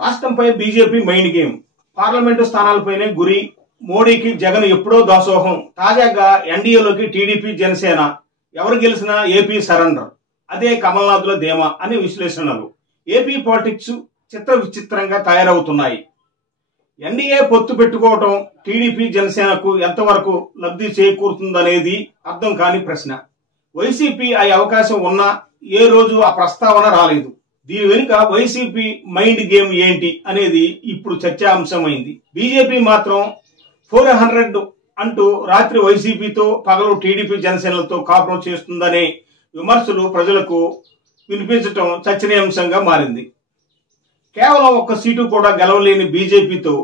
రాష్ట్రంపై BJP mind game. Parliament స్థానాలపైనే గురి. మోడీకి జగన్ ఎప్పుడో దాసోహం. తాజాగా ఎన్డీఏలోకి టీడీపీ, జనసేన ఎవరు గెలిచినా ఏపీ సరెండర్. అదే కమల్నాథ్లో ధీమా అని విశ్లేషణలు. ఏపీ పాలిటిక్స్ చిత్ర విచిత్రంగా తయారవుతున్నాయి. ఎన్డీఏ పొత్తు పెట్టుకోవటం టీడీపీ, జనసేనకు ఎంతవరకు లబ్ధి చేకూరుతుందనేది అర్థం కాని ప్రశ్న. వైసీపీ ఆ అవకాశం ఉన్నా ఏ రోజు ఆ ప్రస్తావన రాలేదు. దీని వెనుక వైసీపీ మైండ్ గేమ్ ఏంటి అనేది ఇప్పుడు చర్చాంశమైంది. బీజేపీ మాత్రం 400 అంటూ రాత్రి వైసీపీతో, పగలు టీడీపీ, జనసేనలతో కాపురం చేస్తుందనే విమర్శలు ప్రజలకు వినిపించటం చర్చనీయాంశంగా మారింది. కేవలం ఒక్క సీటు కూడా గెలవలేని బీజేపీతో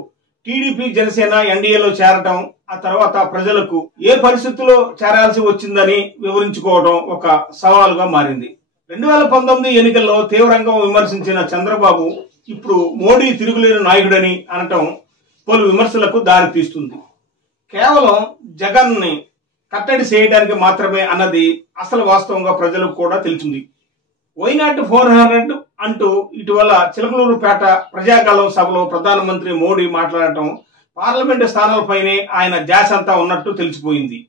టీడీపీ, జనసేన ఎన్డీఏలో చేరటం, ఆ తర్వాత ప్రజలకు ఏ పరిస్థితుల్లో చేరాల్సి వచ్చిందని వివరించుకోవడం ఒక సవాలుగా మారింది. 2019 ఎన్నికల్లో తీవ్రంగా విమర్శించిన చంద్రబాబు ఇప్పుడు మోడీ తిరుగులేని నాయకుడని అనటం పలు విమర్శలకు దారితీస్తుంది. కేవలం జగన్ ని కట్టడి చేయడానికి మాత్రమే అన్నది అసలు వాస్తవంగా ప్రజలకు కూడా తెలిసింది. వైనాట్ 400 అంటూ ఇటీవల చిలకలూరుపేట ప్రజాగళం సభలో ప్రధానమంత్రి మోడీ మాట్లాడటం పార్లమెంటు స్థానాలపైనే ఆయన ధ్యాస అంతా ఉన్నట్టు తెలిసిపోయింది.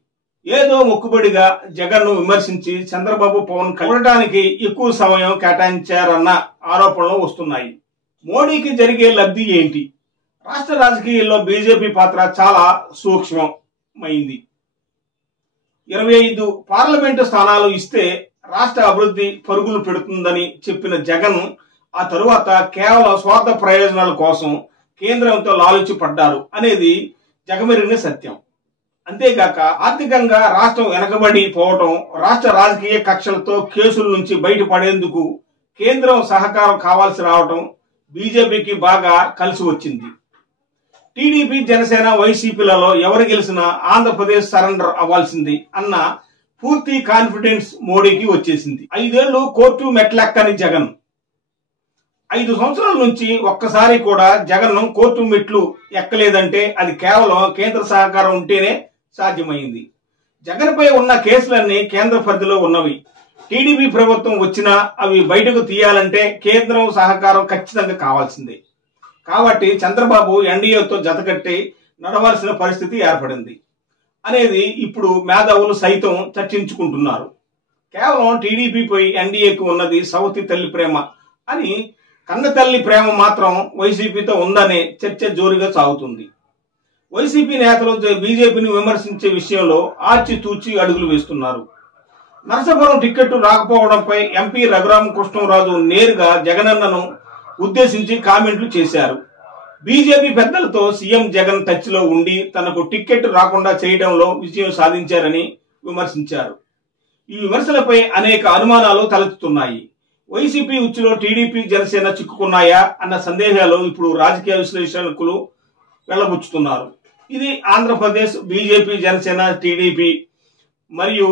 ఏదో మొక్కుబడిగా జగన్ ను విమర్శించి చంద్రబాబు, పవన్ కలవడానికి ఎక్కువ సమయం కేటాయించారన్న ఆరోపణలు వస్తున్నాయి. మోడీకి జరిగే లబ్ధి ఏంటి? రాష్ట్ర రాజకీయాల్లో బీజేపీ పాత్ర చాలా సూక్ష్మమైంది. 25 పార్లమెంటు స్థానాలు ఇస్తే రాష్ట్ర అభివృద్ధి పరుగులు పెడుతుందని చెప్పిన జగన్ ఆ తరువాత కేవలం స్వార్థ ప్రయోజనాల కోసం కేంద్రంతో లాలుచి పడ్డారు అనేది జగమెరిగిన సత్యం. అంతేగాక ఆర్థికంగా రాష్ట్రం వెనకబడి పోవటం, రాష్ట్ర రాజకీయ కక్షలతో కేసుల నుంచి బయటపడేందుకు కేంద్రం సహకారం కావాల్సి రావటం బీజేపీకి బాగా కలిసి వచ్చింది. టీడీపీ, జనసేన, వైసీపీలలో ఎవరు గెలిచినా ఆంధ్రప్రదేశ్ సరెండర్ అవ్వాల్సింది అన్న పూర్తి కాన్ఫిడెన్స్ మోడీకి వచ్చేసింది. 5 ఏళ్లు కోర్టు మెట్లెక్కని జగన్ 5 సంవత్సరాల నుంచి ఒక్కసారి కూడా జగన్ కోర్టు మెట్లు ఎక్కలేదంటే అది కేవలం కేంద్ర సహకారం ఉంటేనే సాధ్యమైంది. జగన్ పై ఉన్న కేసులన్నీ కేంద్ర పరిధిలో ఉన్నవి. టీడీపీ ప్రభుత్వం వచ్చినా అవి బయటకు తీయాలంటే కేంద్రం సహకారం ఖచ్చితంగా కావాల్సిందే. కాబట్టి చంద్రబాబు ఎన్డీఏతో జతకట్టి నడవాల్సిన పరిస్థితి ఏర్పడింది అనేది ఇప్పుడు మేధావులు సైతం చర్చించుకుంటున్నారు. కేవలం టీడీపీపై ఎన్డీఏకు ఉన్నది సవతి తల్లి ప్రేమ అని, కన్న తల్లి ప్రేమ మాత్రం వైసీపీతో ఉందనే చర్చ జోరుగా సాగుతుంది. వైసీపీ నేతలు బీజేపీని విమర్శించే విషయంలో ఆచితూచి అడుగులు వేస్తున్నారు. నరసాపురం టికెట్ రాకపోవడంపై ఎంపీ రఘురామకృష్ణరాజు నేరుగా జగనన్నను ఉద్దేశించి కామెంట్లు చేశారు. బీజేపీ పెద్దలతో సీఎం జగన్ టచ్ లో ఉండి తనకు టికెట్ రాకుండా చేయడంలో విజయం సాధించారని విమర్శించారు. ఈ విమర్శలపై అనేక అనుమానాలు తలెత్తుతున్నాయి. వైసీపీ ఉచ్చులో టీడీపీ, జనసేన చిక్కుకున్నాయా అన్న సందేహాలు ఇప్పుడు రాజకీయ విశ్లేషకులు వెళ్లబుచ్చుతున్నారు. ఇది ఆంధ్రప్రదేశ్ బీజేపీ, జనసేన, టీడీపీ మరియు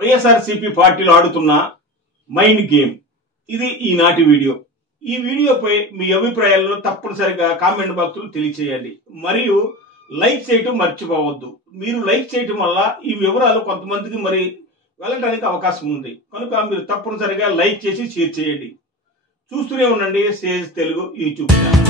వైఎస్ఆర్సీపీ పార్టీలు ఆడుతున్న మైండ్ గేమ్. ఇది ఈనాటి వీడియో. ఈ వీడియోపై మీ అభిప్రాయాలను తప్పనిసరిగా కామెంట్ బాక్స్ లో తెలియచేయండి. మరియు లైక్ చేయటం మర్చిపోవద్దు. మీరు లైక్ చేయటం వల్ల ఈ వివరాలు కొంతమందికి మరి వెళ్ళడానికి అవకాశం ఉంది. కనుక మీరు తప్పనిసరిగా లైక్ చేసి షేర్ చేయండి. చూస్తూనే ఉండండి సేజ్ తెలుగు యూట్యూబ్ ఛానల్.